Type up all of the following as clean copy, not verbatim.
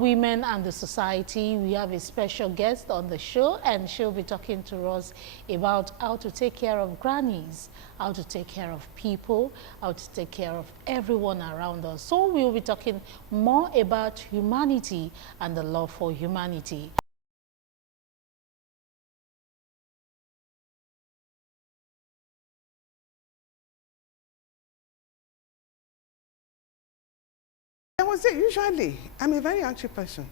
Women and the society. We have a special guest on the show, and she'll be talking to us about how to take care of grannies, how to take care of people, how to take care of everyone around us. So we'll be talking more about humanity and the love for humanity. I would say usually I'm a very active person.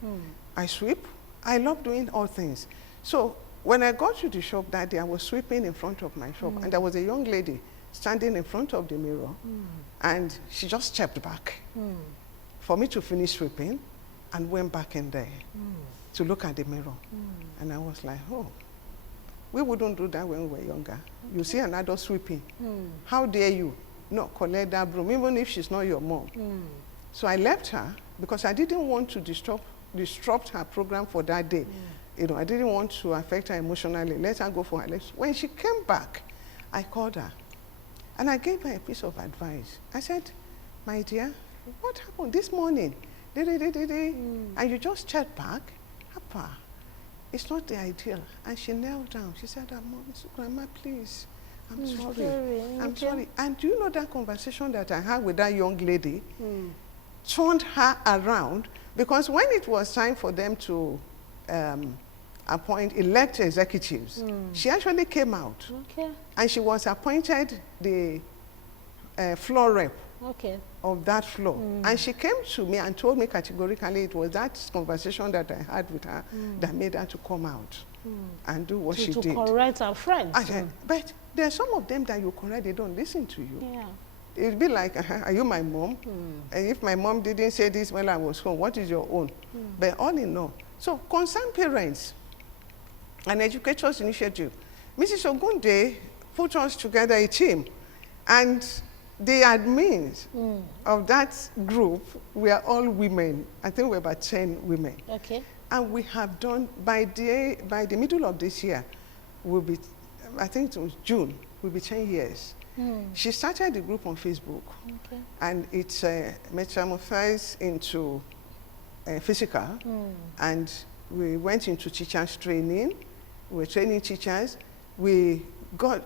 I sweep. I love doing all things. So when I got to the shop that day, I was sweeping in front of my shop, and there was a young lady standing in front of the mirror, and she just stepped back for me to finish sweeping and went back in there to look at the mirror. And I was like, oh, we wouldn't do that when we were younger. You see an adult sweeping. How dare you not collect that broom, even if she's not your mom? So I left her because I didn't want to disrupt her program for that day. You know, I didn't want to affect her emotionally. Let her go for her lecture. When she came back, I called her and I gave her a piece of advice. I said, my dear, what happened this morning? And you just checked back? Papa, it's not the ideal. And she knelt down. She said, Grandma, please, I'm sorry. I'm sorry. And do you know that conversation that I had with that young lady turned her around? Because when it was time for them to elect executives, she actually came out. And she was appointed the floor rep of that floor. And she came to me and told me categorically it was that conversation that I had with her that made her to come out and do what she did. To correct her friends. But there are some of them that you correct, they don't listen to you. It'd be like, are you my mom? And if my mom didn't say this when I was home, what is your own? But all in all, so concerned parents and educators initiative, Mrs. Ogunde put us together a team, and the admins of that group were all women. I think we're about 10 women. And we have done, by the middle of this year, will be, I think it was June, will be 10 years. She started the group on Facebook, and it's metamorphosed into physical, and we went into teachers training. We were training teachers. We got,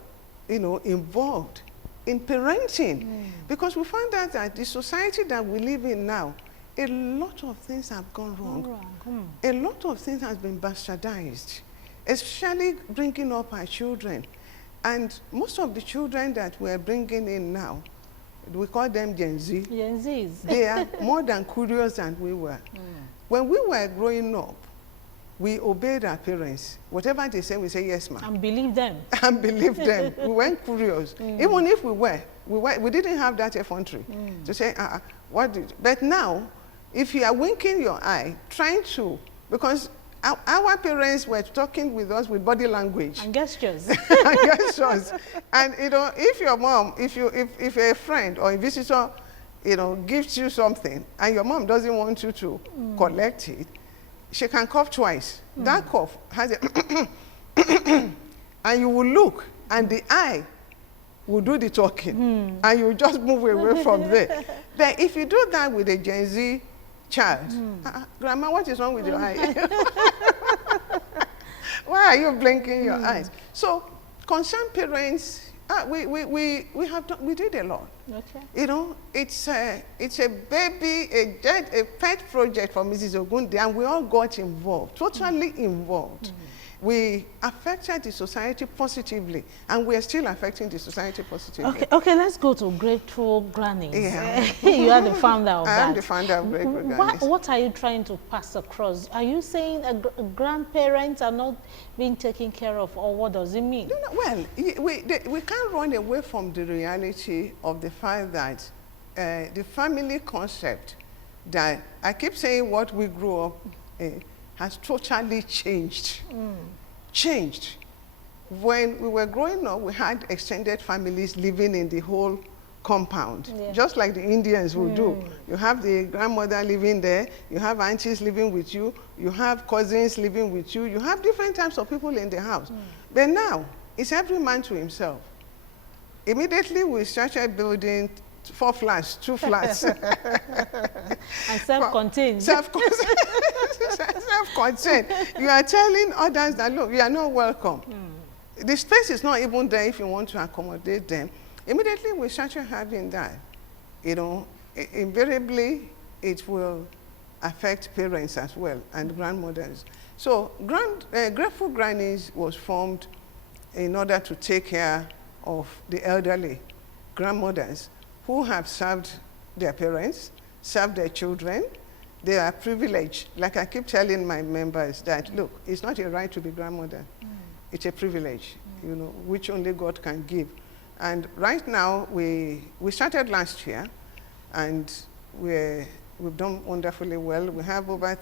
involved in parenting, because we found out that the society that we live in now, a lot of things have gone wrong. A lot of things has been bastardized, especially bringing up our children. And most of the children that we're bringing in now, we call them Gen Z. Gen Zs. They are more than curious than we were. When we were growing up, we obeyed our parents. Whatever they say, we say, yes, ma'am. And believe them. And believe them. We weren't curious. Even if we didn't have that effrontery to say, but now, if you are winking your eye, trying to, because our parents were talking with us with body language and gestures. And gestures. And if your mom, if a friend or a visitor, gives you something, and your mom doesn't want you to collect it, she can cough twice. That cough has a and you will look, and the eye will do the talking, and you just move away from there. But if you do that with a Gen Z child, Grandma, what is wrong with your eye? Why are you blinking your eyes? So concerned parents, we did a lot. It's a baby, a pet project for Mrs. Ogunde, and we all got involved, totally involved. We affected the society positively, and we are still affecting the society positively. Okay, let's go to Grateful Grannies. You are the founder of that. I am the founder of Grateful Grannies. What are you trying to pass across? Are you saying grandparents are not being taken care of, or what does it mean? No, well, we can't run away from the reality of the fact that the family concept that I keep saying what we grew up in has totally changed. Changed. When we were growing up, we had extended families living in the whole compound, just like the Indians will do. You have the grandmother living there, you have aunties living with you, you have cousins living with you, you have different types of people in the house. But now, it's every man to himself. Immediately we started building 4 flats, 2 flats. And self-contained. Self-contained. You are telling others that, look, you are not welcome. The space is not even there if you want to accommodate them. Immediately we started having that. You know, invariably it will affect parents as well and grandmothers. So Grateful Grannies was formed in order to take care of the elderly grandmothers who have served their parents, served their children. They are privileged. Like I keep telling my members that, look, it's not a right to be grandmother. It's a privilege, you know, which only God can give. And right now, we started last year, and we've done wonderfully well. We have over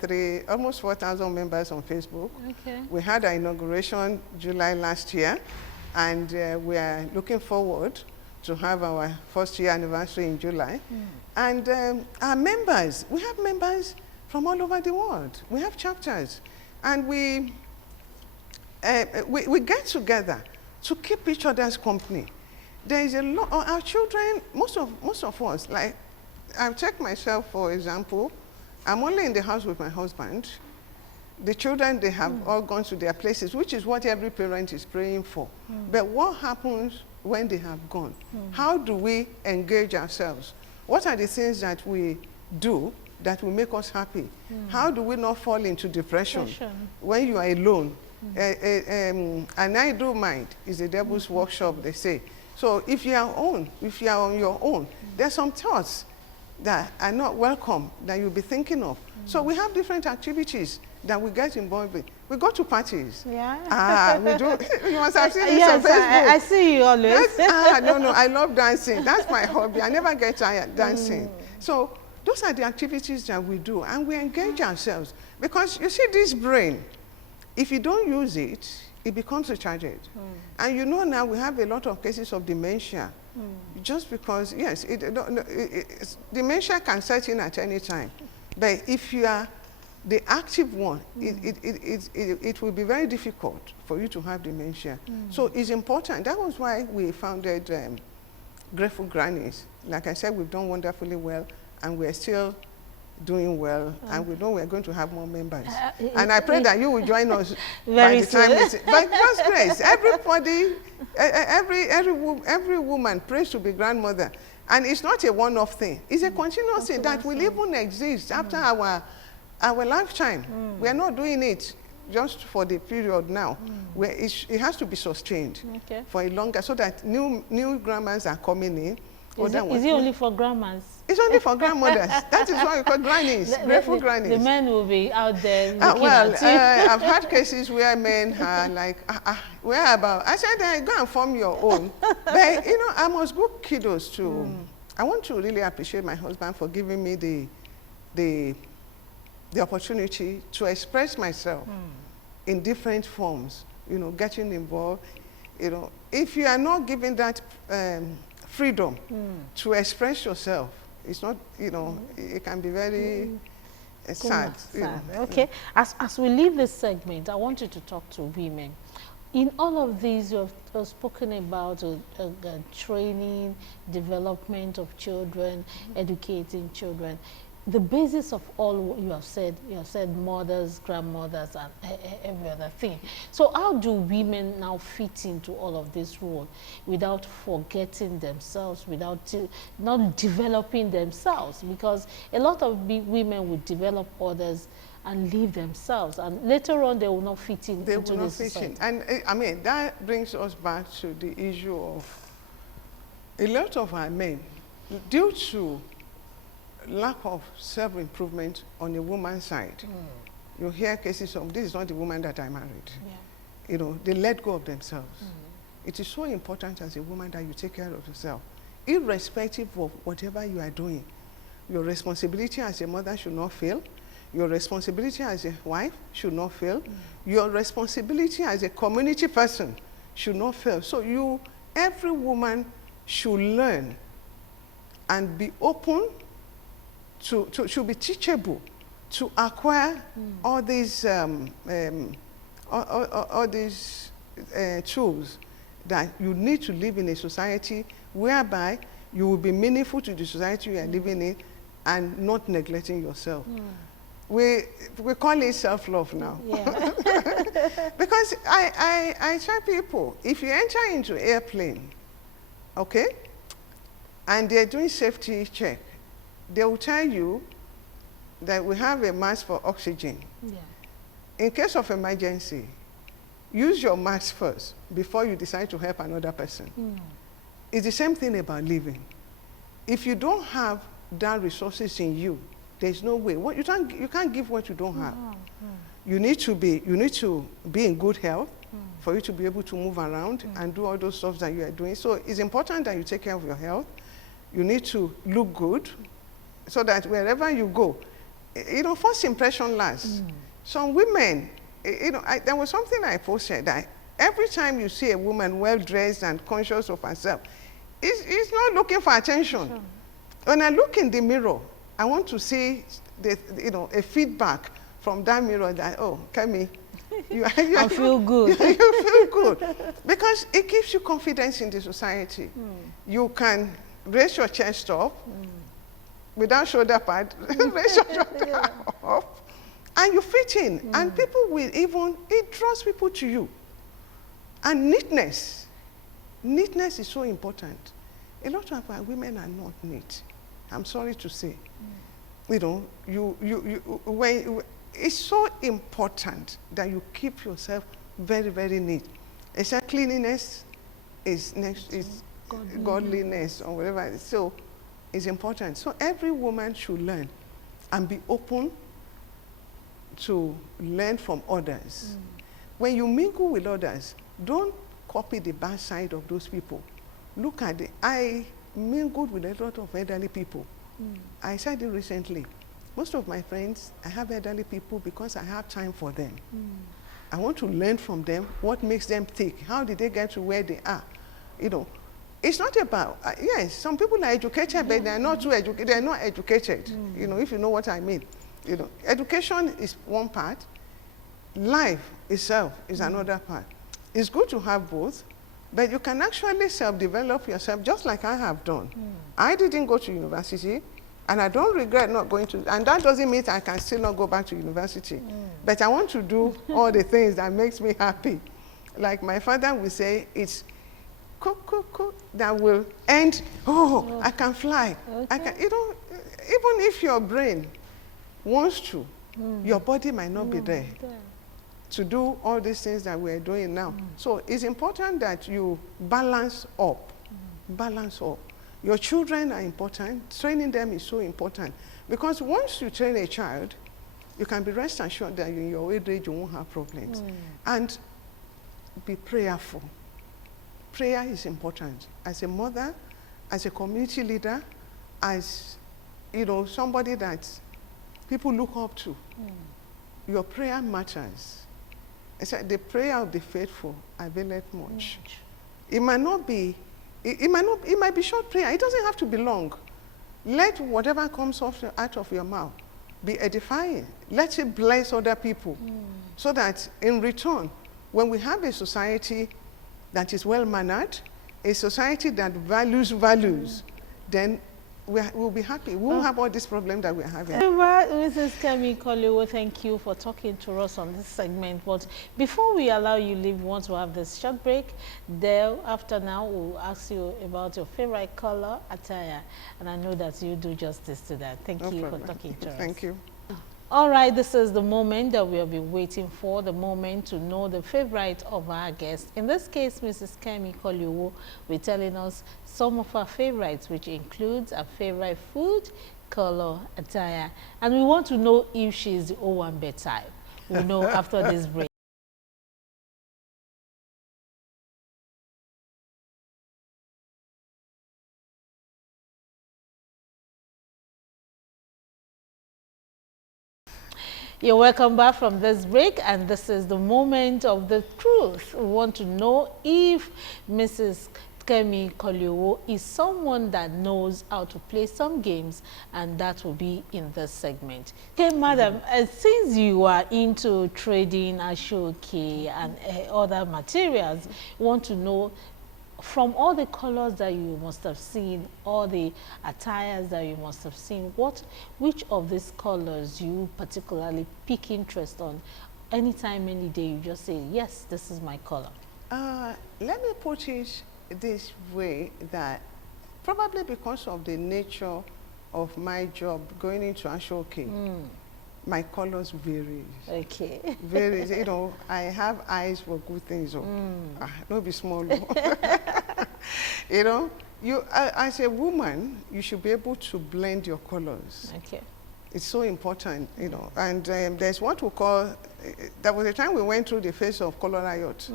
almost 4,000 members on Facebook. Okay. We had our inauguration July last year, and we are looking forward to have our first year anniversary in July. And our members, we have members from all over the world. We have chapters, and we get together to keep each other's company. There is a lot, our children, most of us, like, I've checked myself, for example, I'm only in the house with my husband. The children, they have all gone to their places, which is what every parent is praying for. But what happens when they have gone? How do we engage ourselves? What are the things that we do that will make us happy? How do we not fall into depression when you are alone? An idle mind is the devil's workshop, they say. So if you are on your own, there's some thoughts that are not welcome that you'll be thinking of. So we have different activities that we get involved with. We go to parties. Yeah. We do. You must have seen this on Facebook. I see you always. No, I love dancing. That's my hobby. I never get tired dancing. So those are the activities that we do, and we engage ourselves. Because you see, this brain, if you don't use it, it becomes a tragedy. And you know now we have a lot of cases of dementia. Just because, yes, dementia can set in at any time. But if you are the active one, it will be very difficult for you to have dementia. So it's important. That was why we founded Grateful Grannies. Like I said, we've done wonderfully well, and we're still doing well, and we know we're going to have more members. And I pray that you will join us by the time it's... By God's grace, everybody, every woman prays to be grandmother. And it's not a one-off thing. It's a continuous thing that will even exist after our lifetime. We're not doing it just for the period now. It has to be sustained for a longer, so that new grandmas are coming in. Is it only for grandmas? It's only for grandmothers. That is why we call grannies, Grateful Grannies. The men will be out there looking at you. I've had cases where men are like, where about? I said, go and form your own. But, you know, I must give kudos to, I want to really appreciate my husband for giving me the opportunity to express myself in different forms, you know, getting involved. You know, if you are not given that freedom to express yourself, it's not, you know, it can be very sad. Okay, as we leave this segment, I want you to talk to women. In all of these, you have spoken about training, development of children, educating children. The basis of all you have said mothers, grandmothers, and every other thing. So how do women now fit into all of this role without forgetting themselves, without not developing themselves? Because a lot of women would develop others and leave themselves, and later on they will not fit in into the society. And I mean, that brings us back to the issue of a lot of our men, due to lack of self-improvement on the woman's side. You hear cases of, this is not the woman that I married. You know, they let go of themselves. It is so important as a woman that you take care of yourself, irrespective of whatever you are doing. Your responsibility as a mother should not fail. Your responsibility as a wife should not fail. Your responsibility as a community person should not fail. So every woman should learn and be open should be teachable to acquire all these tools that you need to live in a society whereby you will be meaningful to the society you are living in and not neglecting yourself. We call it self-love now. Yeah. Because I tell people, if you enter into airplane, okay, and they're doing safety check, they will tell you that we have a mask for oxygen. Yeah. In case of emergency, use your mask first before you decide to help another person. It's the same thing about living. If you don't have that resources in you, there's no way. You can't give what you don't have. You need to be in good health for you to be able to move around and do all those stuff that you are doing. So it's important that you take care of your health. You need to look good so that wherever you go, first impression lasts. Some women, there was something I posted that every time you see a woman well-dressed and conscious of herself, it's not looking for attention. When I look in the mirror, I want to see a feedback from that mirror that, oh, Kemi, I feel good. You feel good. Because it gives you confidence in the society. You can raise your chest up without shoulder pad, raise your shoulder up, and you fit in. And people will it draws people to you. And neatness is so important. A lot of our women are not neat. I'm sorry to say. It's so important that you keep yourself very, very neat. It's a cleanliness is godliness or whatever. So it's important. So every woman should learn and be open to learn from others. When you mingle with others, don't copy the bad side of those people. Look at I mingled with a lot of elderly people. I said it recently. Most of my friends, I have elderly people because I have time for them. I want to learn from them what makes them tick. How did they get to where they are? It's not about, yes, some people are educated, but they're not too educated. They're not educated, if you know what I mean. Education is one part. Life itself is another part. It's good to have both, but you can actually self-develop yourself just like I have done. I didn't go to university, and I don't regret not going to, and that doesn't mean I can still not go back to university. But I want to do all the things that makes me happy. Like my father would say, it's that will end, I can fly. Okay. I can, even if your brain wants to, your body might not be there to do all these things that we're doing now. So it's important that you balance up. Balance up. Your children are important. Training them is so important. Because once you train a child, you can be rest assured that in your old age you won't have problems. And be prayerful. Prayer is important. As a mother, as a community leader, as somebody that people look up to, your prayer matters. It's like the prayer of the faithful availeth much. It might not be, it might be short prayer. It doesn't have to be long. Let whatever comes out of your mouth be edifying. Let it bless other people. So that in return, when we have a society that is well-mannered, a society that values, then we'll be happy. We won't have all this problem that we're having. Mrs. Kemi Koleowo, thank you for talking to us on this segment. But before we allow you leave, we want to have this short break. After now, we'll ask you about your favorite color, attire. And I know that you do justice to that. Thank you for talking to us. Thank you. All right, this is the moment that we have been waiting for, the moment to know the favorite of our guest. In this case, Mrs. Kemi Koleowo will telling us some of our favorites, which includes our favorite food, color, attire. And we want to know if she's the Owambe type. We'll know after this break. You're welcome back from this break, and this is the moment of the truth. We want to know if Mrs. Kemi Koleowo is someone that knows how to play some games, and that will be in this segment. Okay, madam, since you are into trading ashoke and other materials, we want to know from all the colors that you must have seen, all the attires that you must have seen, which of these colors you particularly pick interest on? Anytime, any day, you just say, yes, this is my color. Let me put it this way, that probably because of the nature of my job going into Ashoke, my colors vary. Okay. Varies. You know, I have eyes for good things. Don't be small. You know, as a woman, you should be able to blend your colors. Okay. It's so important, you know. And there's what we call, there was a time we went through the phase of color riot,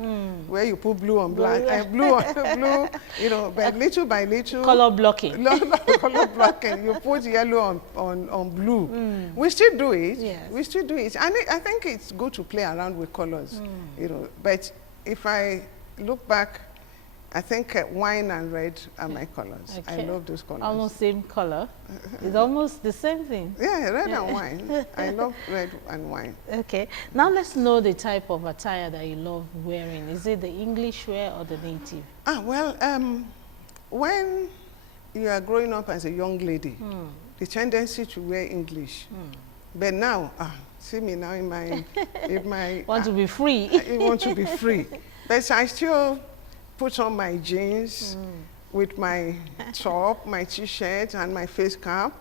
where you put blue on black, blue on blue, you know, but little by little. Color blocking. Color blocking. You put yellow on blue. We still do it. Yes. We still do it. And I think it's good to play around with colors, you know. But if I look back, I think wine and red are my colors. Okay. I love those colors. Almost same color. It's almost the same thing. Yeah, red and wine. I love red and wine. Okay. Now let's know the type of attire that you love wearing. Is it the English wear or the native? Well, when you are growing up as a young lady, the tendency to wear English. But now, see me now in my want to be free. I want to be free. But I still put on my jeans with my top, my t-shirt, and my face cap.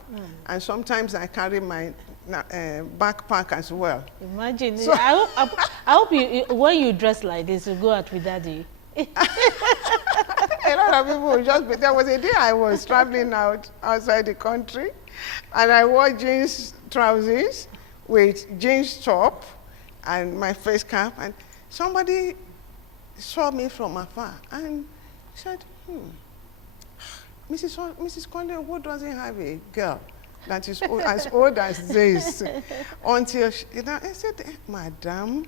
And sometimes I carry my backpack as well. Imagine. So I hope you, when you dress like this, you go out with daddy. A lot of people will just be, there was a day I was traveling outside the country, and I wore jeans trousers with jeans top and my face cap, and somebody saw me from afar and said, Mrs. Koleowo, who doesn't have a girl that is as old as this? Until I said, Madam,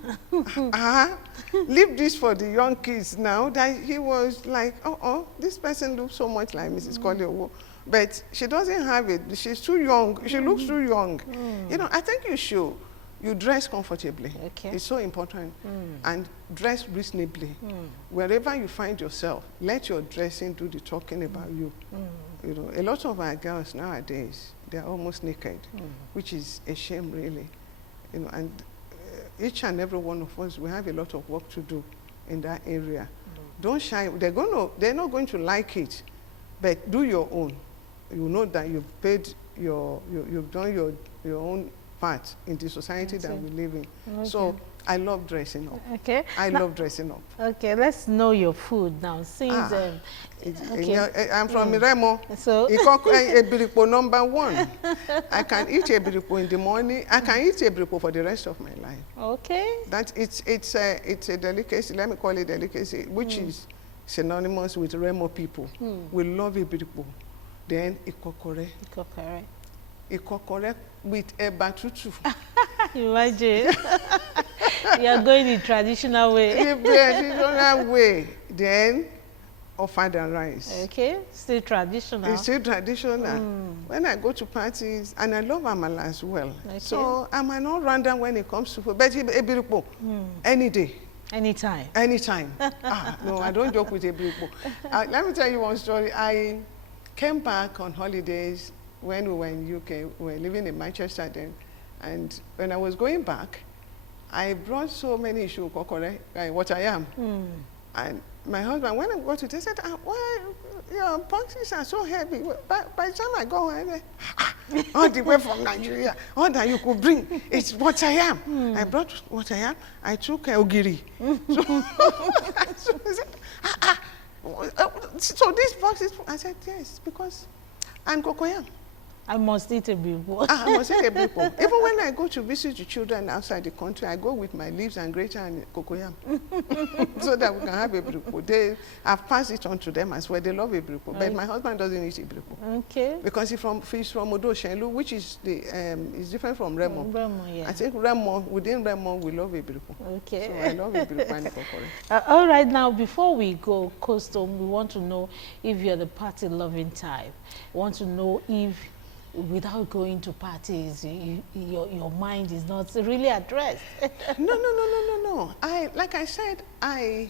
leave this for the young kids now. That he was like, this person looks so much like Mrs. Koleowo, but she doesn't have it. She's too young. She looks too young. You know, I think you dress comfortably. Okay. It's so important. And dress reasonably. Wherever you find yourself, let your dressing do the talking about you. You know, a lot of our girls nowadays, they're almost naked, which is a shame, really. You know, and each and every one of us, we have a lot of work to do in that area. Don't shy. They're not going to like it, but do your own. You know that you've paid you've done your own part in the society that we live in. Okay. So I love dressing up. Okay. I love dressing up. Okay, let's know your food now. Since I'm from Remo. So ebiripo number 1. I can eat ebiripo in the morning. I can eat ebiripo for the rest of my life. Okay. That it's a delicacy. Let me call it delicacy, which is synonymous with Remo people. We love ebiripo. Then ikokore. Ikokore with eba tutu. Imagine. You are going the traditional way. The traditional way. Then ofada rice. Okay, still traditional. It's still traditional. When I go to parties, and I love amala as well. Okay. So I'm an all-rounder when it comes to food. But ebiripo, any day. Anytime. Anytime. No, I don't joke with ebiripo. Let me tell you one story. I came back on holidays when we were in UK. We were living in Manchester then. And when I was going back, I brought so many issues, what I am. And my husband, when I got to it, he said, why your boxes are so heavy? By the time I go, I said, all the way from Nigeria, all that you could bring, it's what I am. I brought what I am. I took ogiri. So I said, so this box is, I said, yes, because I'm cocoyam. I must eat a bibo. I must eat a bibo. Even when I go to visit the children outside the country, I go with my leaves and grater and cocoyam so that we can have a bibo. I've passed it on to them as well. They love a bibo, but my husband doesn't eat a bibo. Okay. Because he's from Odo Shenlu, which is is different from Remo. Remo, yeah. I think within Remo, we love a bibo. Okay. So I love a bibo and kokore. All right, now before we go, Coastal, we want to know if you're the party-loving type. We want to know if, without going to parties, your mind is not really at rest. No. Like I said, I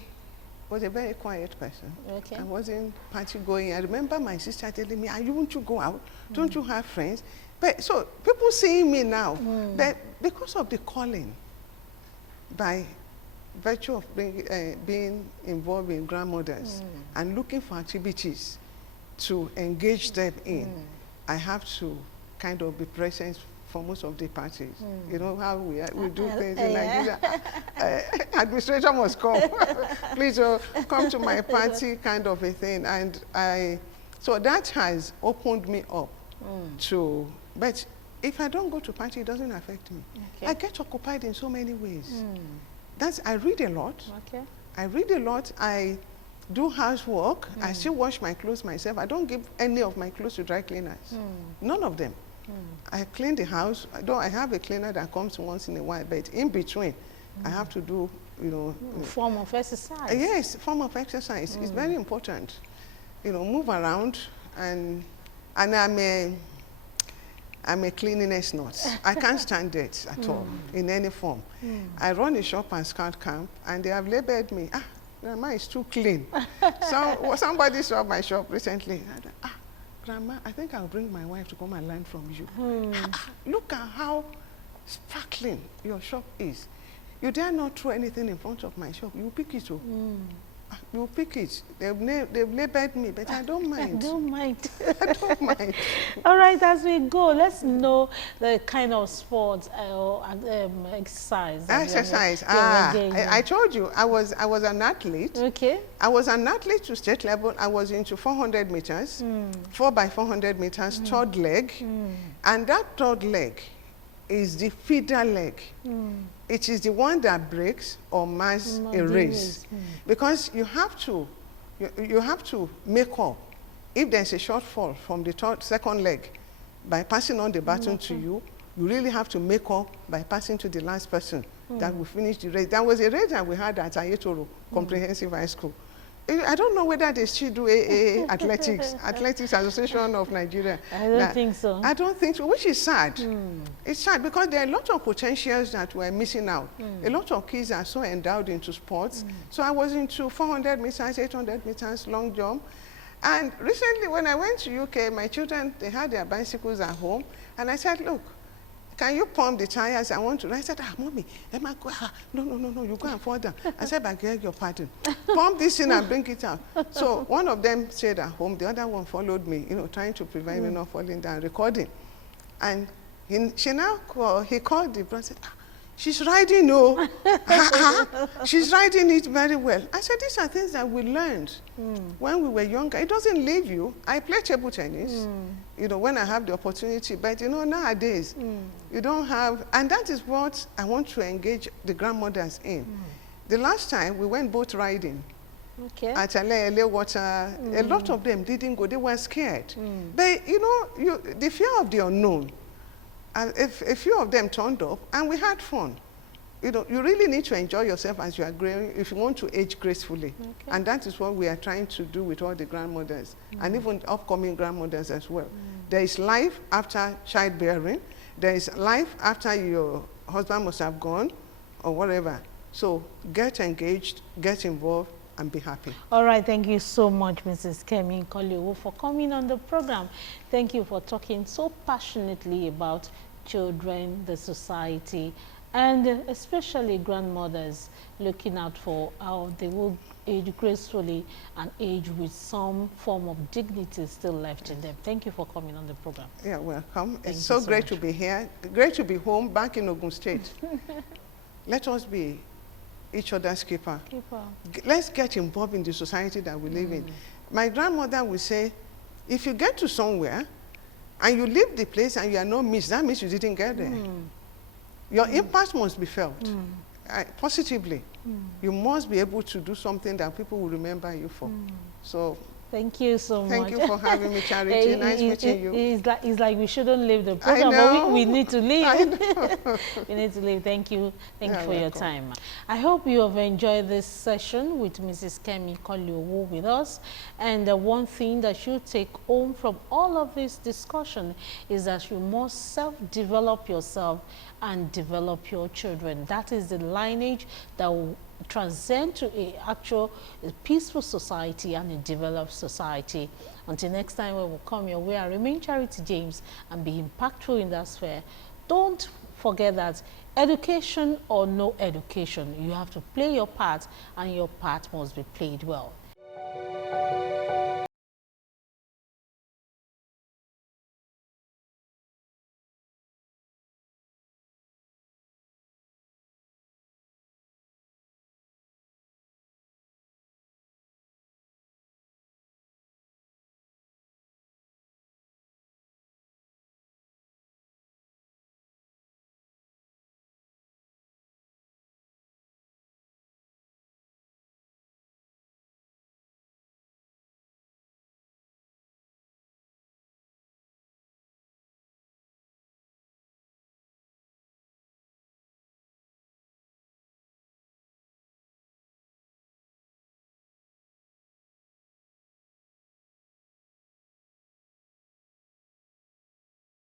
was a very quiet person. Okay. I wasn't party going. I remember my sister telling me, won't you go out? Don't you have friends? But so people seeing me now, that because of the calling, by virtue of being involved in grandmothers and looking for activities to engage them in, I have to kind of be present for most of the parties. You know how we do things in Nigeria. Administration must come. Please come to my party, kind of a thing. And so that has opened me up to, but if I don't go to party, it doesn't affect me. Okay. I get occupied in so many ways. I read a lot. Okay. I read a lot. I do housework. I still wash my clothes myself. I don't give any of my clothes to dry cleaners. None of them. I clean the house. I have a cleaner that comes once in a while, but in between, I have to do, form of exercise. Yes, form of exercise. It's very important. Move around, and I'm a cleanliness nut. I can't stand it at all, in any form. I run a shop and scout camp, and they have labeled me, Grandma is too clean. So somebody saw my shop recently. Grandma, I think I'll bring my wife to come and learn from you. Look at how sparkling your shop is. You dare not throw anything in front of my shop. You pick it up. You pick it. They've labeled me, but I don't mind. I don't mind. I don't mind. All right, as we go, let's know the kind of sports or exercise. Exercise. I told you, I was an athlete. Okay. I was an athlete to state level. I was into 400 meters, 4x400 meters, third leg. And that third leg is the feeder leg. It is the one that breaks or marks a race. Because you have to make up. If there's a shortfall from the second leg, by passing on the baton to you, you really have to make up by passing to the last person that will finish the race. There was a race that we had at Ayetoro Comprehensive High School. I don't know whether they still do athletics, Athletics Association of Nigeria. I don't think so. I don't think so, which is sad. It's sad because there are a lot of potentials that we're missing out. A lot of kids are so endowed into sports. So I was into 400 meters, 800 meters, long jump. And recently when I went to UK, my children, they had their bicycles at home. And I said, look, can you pump the tires? I want to. I said, Mommy, Emma, no, you go and fall down. I said, I beg your pardon. Pump this in and bring it out. So one of them stayed at home. The other one followed me, trying to prevent me not falling down, recording. And he called the brother and said, she's riding, she's riding it very well. I said, these are things that we learned when we were younger. It doesn't leave you. I play table tennis, when I have the opportunity. But, nowadays, you don't have, and that is what I want to engage the grandmothers in. The last time we went boat riding at Ale Water, a lot of them didn't go. They were scared. But, the fear of the unknown, if a few of them turned up, and we had fun. You really need to enjoy yourself as you are growing if you want to age gracefully. And that is what we are trying to do with all the grandmothers, and even upcoming grandmothers as well. There is life after childbearing. There is life after your husband must have gone, or whatever. So get engaged, get involved, and be happy. All right, thank you so much, Mrs. Kemi Koleowo, for coming on the program. Thank you for talking so passionately about children, the society, and especially grandmothers, looking out for how they will age gracefully and age with some form of dignity still left in them. Thank you for coming on the program. Yeah, welcome. It's so great to be here. Great to be home, back in Ogun State. Let us be each other's keeper. Let's get involved in the society that we live in. My grandmother would say, if you get to somewhere and you leave the place and you are not missed, that means you didn't get there. Your impact must be felt positively. You must be able to do something that people will remember you for. So thank you so much. Thank you for having me, Charity. Nice meeting you. It's like we shouldn't leave the program, but we need to leave. We need to leave. Thank you. Thank you for your time. I hope you have enjoyed this session with Mrs. Kemi Koleowo with us. And the one thing that you take home from all of this discussion is that you must self-develop yourself and develop your children. That is the lineage that will transcend to a peaceful society and a developed society. Until next time, we will come your way. I remain Charity James and be impactful in that sphere. Don't forget that education or no education, you have to play your part, and your part must be played well.